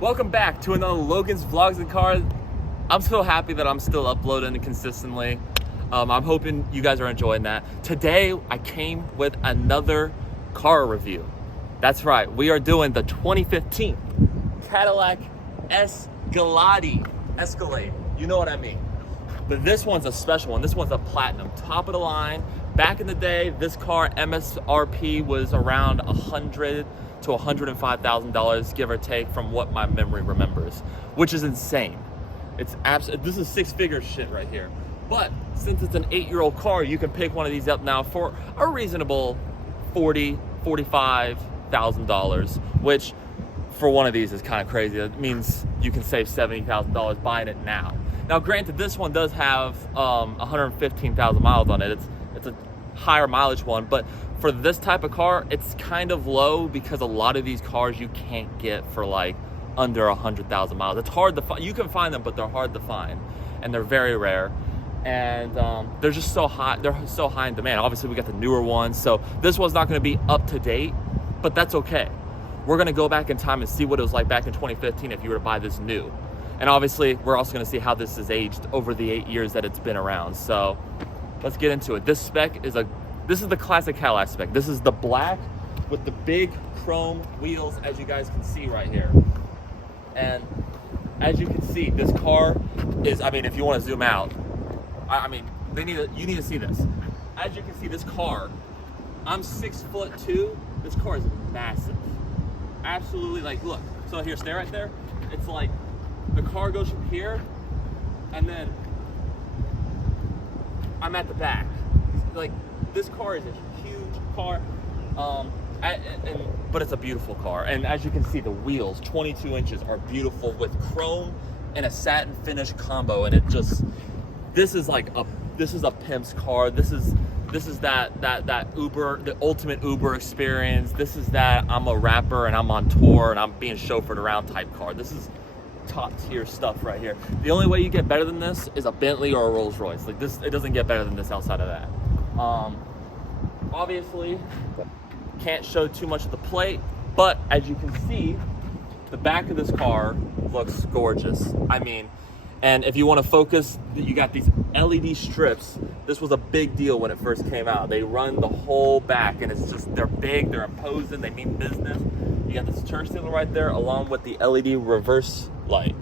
Welcome back to another Logan's Vlogs and Cars. I'm so happy that I'm still uploading consistently. I'm hoping you guys are enjoying that. Today, I came with another car review. That's right, we are doing the 2015 Cadillac Escalade. You know what I mean. But this one's a special one. This one's a platinum, top of the line. Back in the day, this car MSRP was around $100,000 to $105,000, give or take, from what my memory remembers, which is insane. It's this is six-figure shit right here. But since it's an 8-year-old car, you can pick one of these up now for a reasonable $40,000, $45,000, which for one of these is kind of crazy. It means you can save $70,000 buying it now. Now, granted, this one does have 115,000 miles on it. It's a higher mileage one, but for this type of car, it's kind of low because a lot of these cars you can't get for like under 100,000 miles. It's hard to find. You can find them, but they're hard to find, and they're very rare. And they're just so high. They're so high in demand. Obviously, we got the newer ones, so this one's not going to be up to date, but that's okay. We're going to go back in time and see what it was like back in 2015 if you were to buy this new. And obviously, we're also going to see how this has aged over the 8 years that it's been around. So let's get into it. This spec is this is the classic Cadillac spec. This is the black with the big chrome wheels, as you guys can see right here. And as you can see, this car is, I mean, if you want to zoom out, you need to see this. As you can see, this car, I'm 6'2". This car is massive. Absolutely, like, look. So here, stay right there. It's like the car goes from here, and then I'm at the back. Like, this car is a huge car, but it's a beautiful car. And as you can see, the wheels, 22 inches, are beautiful with chrome and a satin finish combo. And this is a pimp's car. This is that Uber, the ultimate Uber experience. This is that I'm a rapper and I'm on tour and I'm being chauffeured around type car. This is top tier stuff right here. The only way you get better than this is a Bentley or a Rolls Royce. Like this, it doesn't get better than this outside of that. Obviously, can't show too much of the plate, but as you can see, the back of this car looks gorgeous. I mean, and if you want to focus, you got these LED strips. This was a big deal when it first came out. They run the whole back, and it's just, they're big, they're imposing, they mean business. You got this turn signal right there, along with the LED reverse light.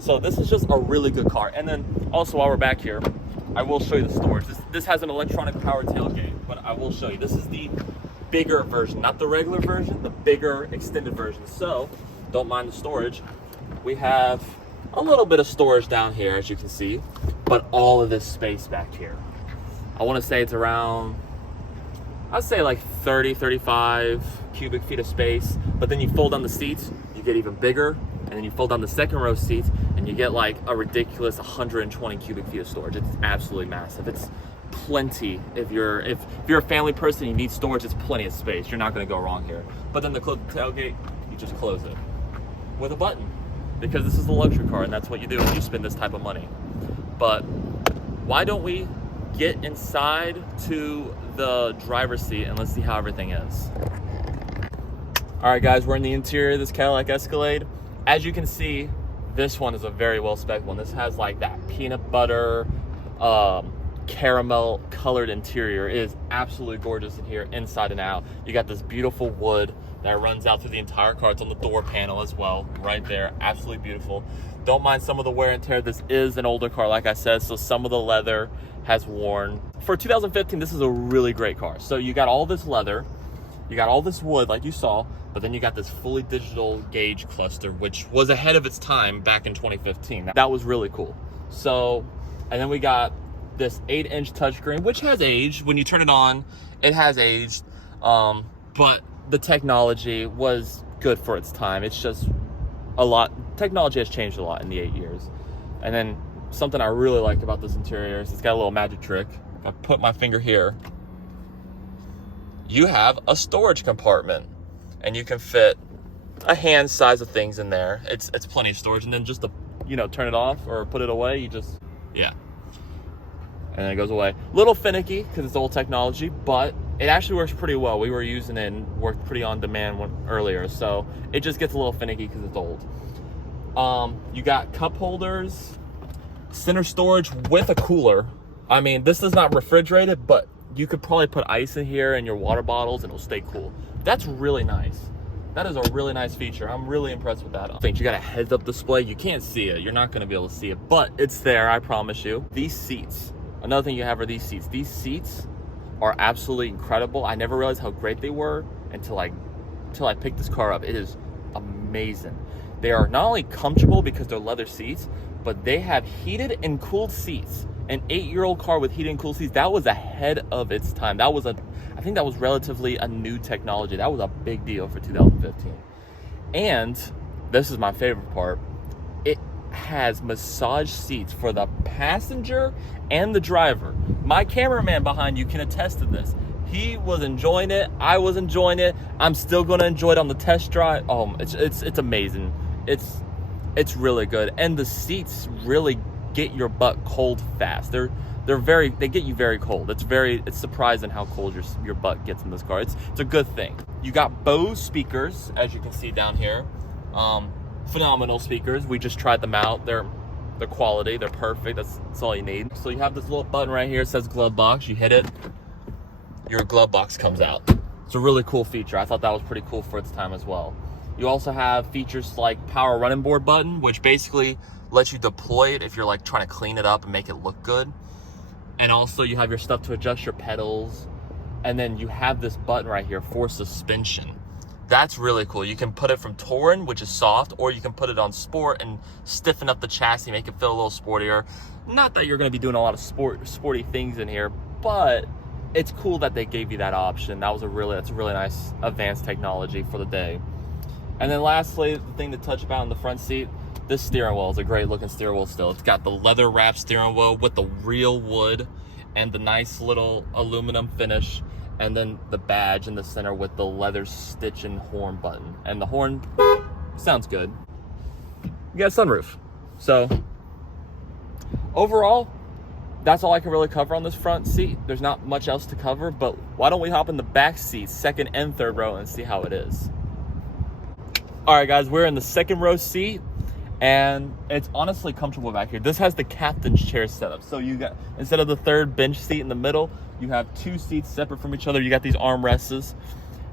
So this is just a really good car. And then also, while we're back here, I will show you the storage. This has an electronic power tailgate, but I will show you. This is the bigger version, not the regular version, the bigger extended version. So don't mind the storage. We have a little bit of storage down here, as you can see, but all of this space back here. I want to say it's around, I'd say like 30, 35 cubic feet of space, but then you fold down the seats, you get even bigger, and then you fold down the second row seats, and you get like a ridiculous 120 cubic feet of storage. It's absolutely massive. It's plenty. If you're a family person, you need storage, it's plenty of space. You're not going to go wrong here. But then to close the tailgate, you just close it with a button, because this is a luxury car, and that's what you do when you spend this type of money. But why don't we get inside to the driver's seat and let's see how everything is. All right, guys, we're in the interior of this Cadillac Escalade. As you can see, this one is a very well-spec'd one. This has like that peanut butter, caramel colored interior. It is absolutely gorgeous in here, inside and out. You got this beautiful wood that runs out through the entire car. It's on the door panel as well, right there. Absolutely beautiful. Don't mind some of the wear and tear. This is an older car, like I said, so some of the leather has worn. For 2015, this is a really great car. So you got all this leather, you got all this wood like you saw, but then you got this fully digital gauge cluster, which was ahead of its time back in 2015. That was really cool. So, and then we got this 8-inch touchscreen, which has aged. When you turn it on, it has aged, but the technology was good for its time. It's just technology has changed a lot in the 8 years. And then something I really like about this interior is it's got a little magic trick. If I put my finger here, you have a storage compartment, and you can fit a hand size of things in there. It's plenty of storage. And then just to, turn it off or put it away, you just, yeah. And then it goes away. Little finicky because it's old technology, but it actually works pretty well. We were using it and worked pretty on demand earlier, so it just gets a little finicky because it's old. You got cup holders, center storage with a cooler. I mean, this is not refrigerated, but you could probably put ice in here and your water bottles and it'll stay cool. That's really nice. That is a really nice feature. I'm really impressed with that. I think you got a heads-up display. You can't see it. You're not gonna be able to see it, but it's there, I promise you. These seats, another thing you have are these seats. These seats are absolutely incredible. I never realized how great they were until I picked this car up. It is amazing. They are not only comfortable because they're leather seats, but they have heated and cooled seats. An 8-year-old car with heated and cooled seats, that was ahead of its time. I think that was relatively a new technology. That was a big deal for 2015. And this is my favorite part. It has massage seats for the passenger and the driver. My cameraman behind you can attest to this. He was enjoying it. I was enjoying it. I'm still going to enjoy it on the test drive. Oh, it's amazing. It's really good. And the seats really get your butt cold fast. They get you very cold. It's surprising how cold your butt gets in this car. It's a good thing. You got Bose speakers, as you can see down here. Phenomenal speakers. We just tried them out. They're quality. They're perfect. That's all you need. So you have this little button right here. It says glove box. You hit it, your glove box comes out. It's a really cool feature. I thought that was pretty cool for its time as well. You also have features like power running board button, which basically lets you deploy it if you're like trying to clean it up and make it look good. And also you have your stuff to adjust your pedals. And then you have this button right here for suspension. That's really cool. You can put it from Touring, which is soft, or you can put it on Sport and stiffen up the chassis, make it feel a little sportier. Not that you're going to be doing a lot of sporty things in here, but it's cool that they gave you that option. That's a really nice advanced technology for the day. And then lastly, the thing to touch about in the front seat, this steering wheel is a great looking steering wheel still. It's got the leather wrapped steering wheel with the real wood and the nice little aluminum finish. And then the badge in the center with the leather stitch and horn button. And the horn sounds good. You got a sunroof. So overall, that's all I can really cover on this front seat. There's not much else to cover, but why don't we hop in the back seat, second and third row, and see how it is. All right, guys, we're in the second row seat, and it's honestly comfortable back here. This has the captain's chair setup. So you got, instead of the third bench seat in the middle, you have two seats separate from each other. You got these armrests.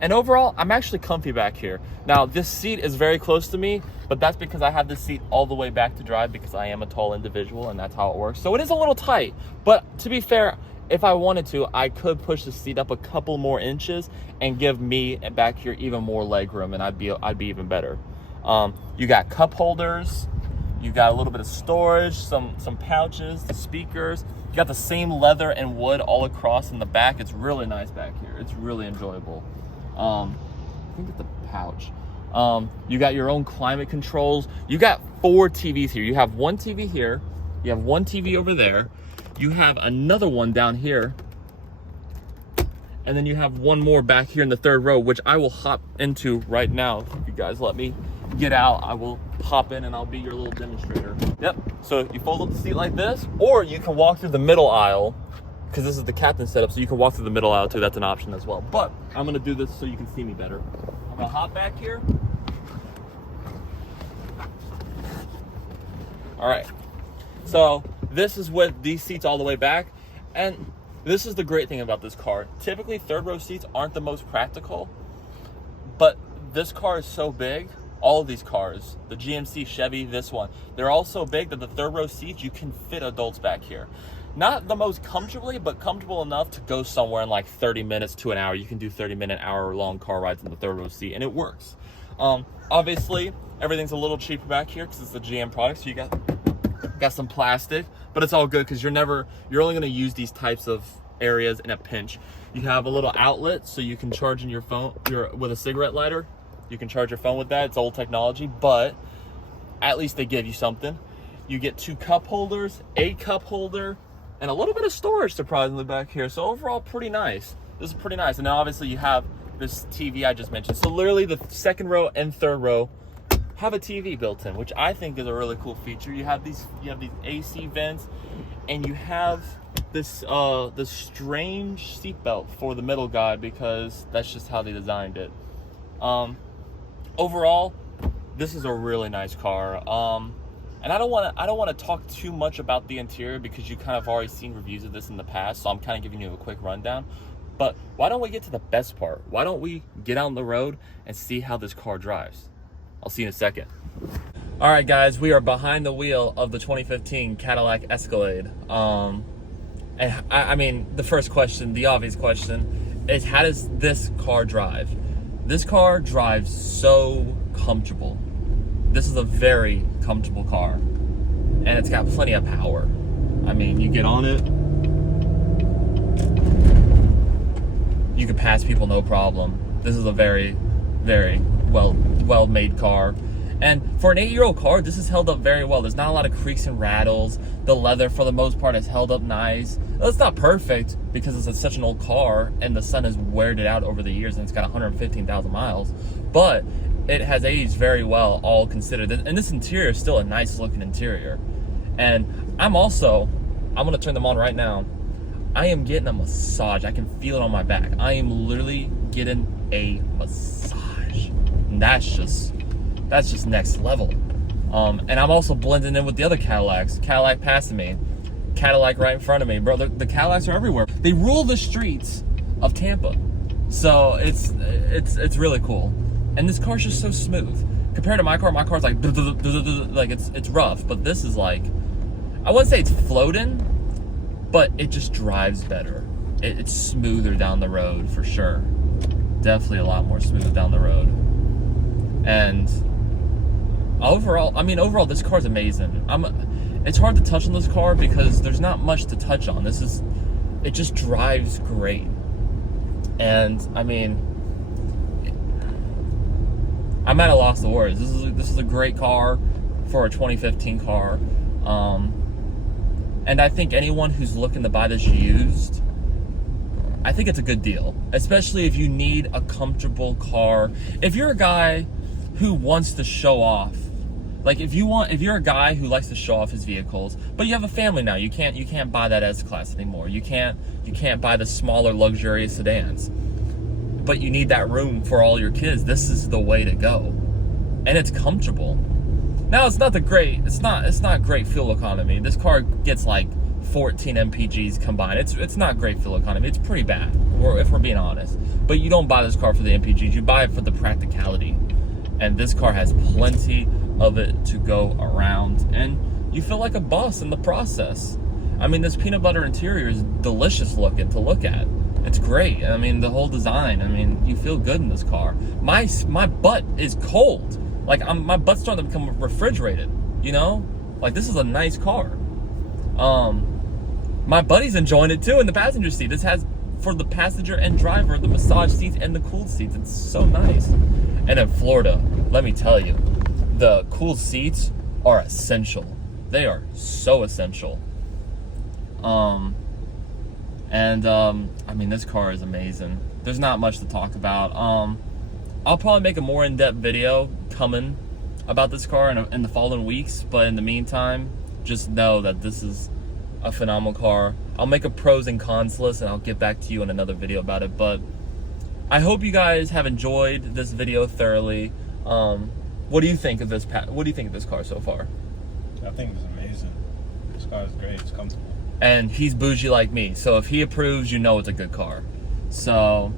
And overall, I'm actually comfy back here. Now, this seat is very close to me, but that's because I have this seat all the way back to drive because I am a tall individual and that's how it works. So it is a little tight, but to be fair, if I wanted to, I could push the seat up a couple more inches and give me back here even more leg room, and I'd be even better. You got cup holders, you got a little bit of storage, some pouches, the speakers. You got the same leather and wood all across in the back. It's really nice back here. It's really enjoyable. I think it's the pouch. You got your own climate controls. You got 4 TVs here. You have one TV here. You have one TV over there. You have another one down here. And then you have one more back here in the third row, which I will hop into right now. If you guys let me get out, I will hop in and I'll be your little demonstrator. Yep, so you fold up the seat like this, or you can walk through the middle aisle, because this is the captain setup, so you can walk through the middle aisle too. That's an option as well. But I'm gonna do this so you can see me better. I'm gonna hop back here. All right, so this is with these seats all the way back, and this is the great thing about this car. Typically, third row seats aren't the most practical, but this car is so big. All of these cars, the GMC, Chevy, this one, they're all so big that the third row seats, you can fit adults back here. Not the most comfortably, but comfortable enough to go somewhere in like 30 minutes to an hour. You can do 30-minute, hour-long car rides in the third row seat, and it works. Obviously, everything's a little cheaper back here because it's the GM product, so you got some plastic, but it's all good because you're only going to use these types of areas in a pinch. You have a little outlet so you can charge in your phone with a cigarette lighter. You can charge your phone with that. It's old technology, but at least they give you something. You get 2 cup holders, a cup holder, and a little bit of storage, surprisingly, back here. So overall, pretty nice. This is pretty nice. And now obviously you have this TV I just mentioned. So literally the second row and third row have a TV built in, which I think is a really cool feature. You have these AC vents, and you have this strange seatbelt for the middle guy because that's just how they designed it. Overall, this is a really nice car. And I don't want to talk too much about the interior because you kind of already seen reviews of this in the past, so I'm kind of giving you a quick rundown. But why don't we get to the best part? Why don't we get out on the road and see how this car drives? I'll see you in a second. All right, guys, we are behind the wheel of the 2015 Cadillac Escalade. And I mean, the first question, the obvious question, is how does this car drive? This car drives so comfortable. This is a very comfortable car, and it's got plenty of power. I mean, you get on it, you can pass people no problem. This is a very, very well-made car. And for an 8-year-old car, this is held up very well. There's not a lot of creaks and rattles. The leather, for the most part, is held up nice. It's not perfect because it's such an old car and the sun has weared it out over the years and it's got 115,000 miles. But it has aged very well, all considered. And this interior is still a nice looking interior. And I'm gonna turn them on right now. I am getting a massage. I can feel it on my back. I am literally getting a massage. And that's just next level. And I'm also blending in with the other Cadillacs. Cadillac passing me, Cadillac right in front of me. Bro, the Cadillacs are everywhere. They rule the streets of Tampa. So it's really cool. And this car's just so smooth. Compared to my car's like it's rough, but this is like, I wouldn't say it's floating, but it just drives better. It's smoother down the road for sure. Definitely a lot more smooth down the road. And overall, this car's amazing. It's hard to touch on this car because there's not much to touch on. It just drives great. And I mean, I'm at a loss of words. This is a great car for a 2015 car. And I think anyone who's looking to buy this used, I think it's a good deal, especially if you need a comfortable car. If you're a guy who wants to show off, like if you're a guy who likes to show off his vehicles, but you have a family now, you can't buy that S-Class anymore. You can't buy the smaller luxurious sedans. But you need that room for all your kids. This is the way to go. And it's comfortable. Now it's not great fuel economy. This car gets like 14 mpgs combined. It's not great fuel economy. It's pretty bad, if we're being honest. But you don't buy this car for the mpgs. You buy it for the practicality. And this car has plenty of it to go around. And you feel like a boss in the process. I mean, this peanut butter interior is delicious looking to look at. It's great. I mean, the whole design, I mean, you feel good in this car. My butt is cold. Like, my butt's starting to become refrigerated, you know? Like, this is a nice car. My buddy's enjoying it too in the passenger seat. This has, for the passenger and driver, the massage seats and the cooled seats. It's so nice. And in Florida, let me tell you, the cooled seats are essential. They are so essential. I mean, this car is amazing. There's not much to talk about. I'll probably make a more in-depth video coming about this car in the following weeks, but in the meantime, just know that this is a phenomenal car. I'll make a pros and cons list and I'll get back to you in another video about it, but I hope you guys have enjoyed this video thoroughly. What do you think of this? What do you think of this car so far? I think it's amazing. This car is great. It's comfortable. And he's bougie like me, so if he approves, you know it's a good car. So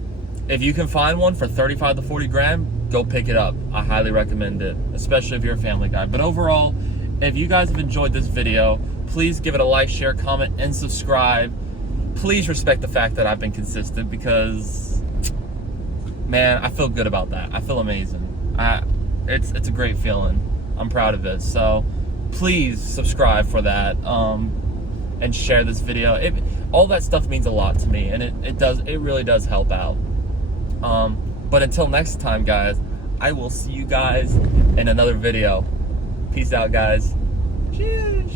if you can find one for 35 to 40 grand, go pick it up. I highly recommend it, especially if you're a family guy. But overall, if you guys have enjoyed this video, please give it a like, share, comment, and subscribe. Please respect the fact that I've been consistent because, man, I feel good about that. I feel amazing. It's a great feeling. I'm proud of it. So please subscribe for that. And share this video. All that stuff means a lot to me, and it really does help out. But until next time, guys, I will see you guys in another video. Peace out, guys. Cheers.